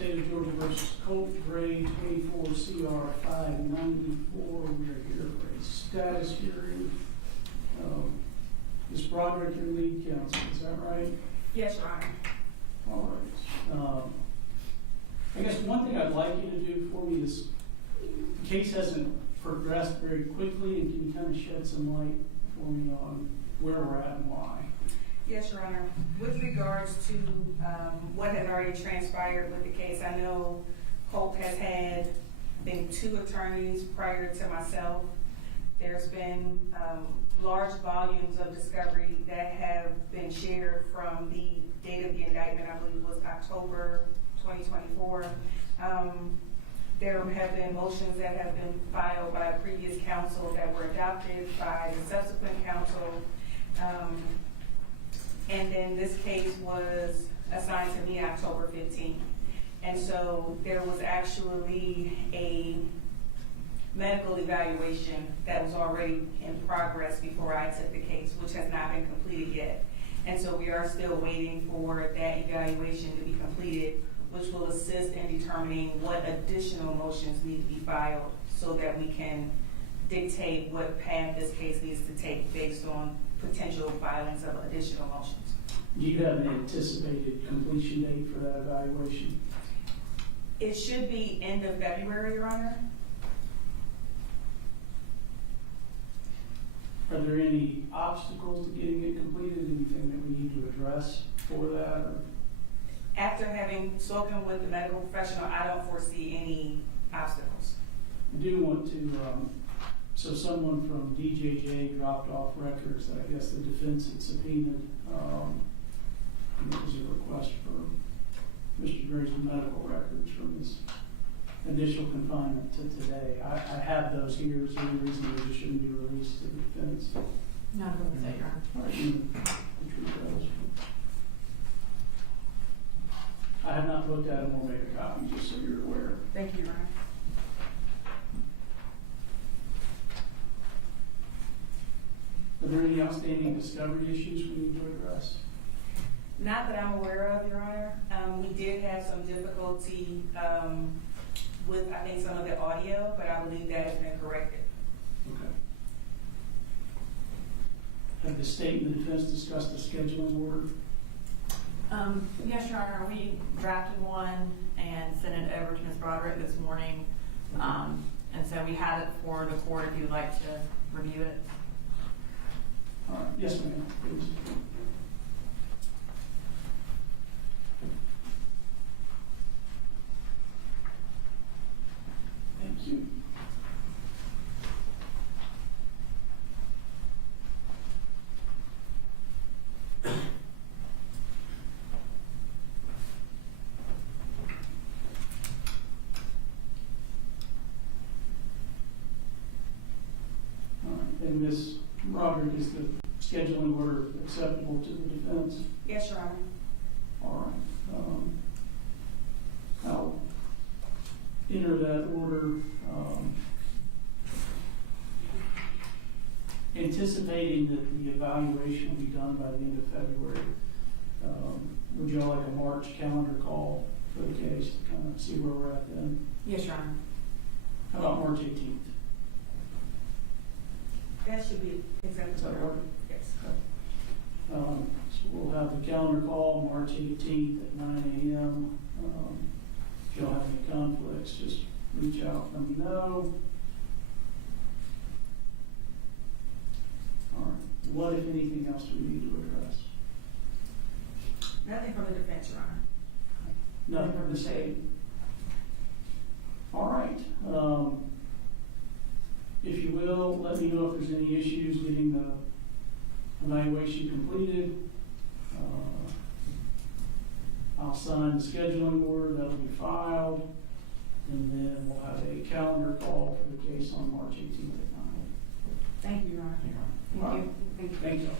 State of Georgia versus Colt Gray, 24 CR 594. We are here for a status hearing. Ms. Broderick, your lead counsel, is that right? Yes, Your Honor. All right. I guess one thing I'd like you to do for me is, the case hasn't progressed very quickly, and can you kind of shed some light for me on where we're at and why? Yes, Your Honor. With regards to what had already transpired with the case, I know Colt has had, I think, 2 attorneys prior to myself. There's been large volumes of discovery that have been shared from the date of the indictment, I believe was October 2024. There have been motions that have been filed by previous counsel that were adopted by the subsequent counsel. And then this case was assigned to me October 15th. And so there was actually a medical evaluation that was already in progress before I took the case, which has not been completed yet. And so we are still waiting for that evaluation to be completed, which will assist in determining what additional motions need to be filed so that we can dictate what path this case needs to take based on potential filings of additional motions. Do you have an anticipated completion date for that evaluation? It should be end of February, Your Honor. Are there any obstacles to getting it completed? Anything that we need to address for that? Or? After having spoken with the medical professional, I don't foresee any obstacles. I do want to, so someone from DJJ dropped off records that I guess the defense had subpoenaed. And it was a request for Mr. Gray's medical records from his initial confinement to today. I have those here. Is there any reason they just shouldn't be released to the defense? No, I wouldn't say, Your Honor. All right, you treat those. I have not looked at them or made a copy, just so you're aware. Thank you, Your Honor. Are there any outstanding discovery issues we need to address? Not that I'm aware of, Your Honor. We did have some difficulty with, I think, some of the audio, but I believe that has been corrected. Okay. Have the state and the defense discussed the scheduling order? Yes, Your Honor. We drafted one and sent it over to Ms. Broderick this morning. And so we had it for the court if you would like to review it. All right. Yes, ma'am. Please. Thank you. All right. And Ms. Broderick, is the scheduling order acceptable to the defense? Yes, Your Honor. All right. I'll enter that order, anticipating that the evaluation will be done by the end of February. Would you all like a March calendar call for the case to kind of see where we're at then? Yes, Your Honor. How about March 18th? That should be acceptable. Does that work? Yes. So we'll have the calendar call March 18th at 9 a.m. If y'all have any conflicts, just reach out, let me know. All right. What, if anything else, do we need to address? Nothing from the defense, Your Honor. Nothing from the state. All right. If you will, let me know if there's any issues getting the evaluation completed. I'll sign the scheduling order, that'll be filed, and then we'll have a calendar call for the case on March 18th at 9. Thank you, Your Honor. Thank you. Thank you. Thank you.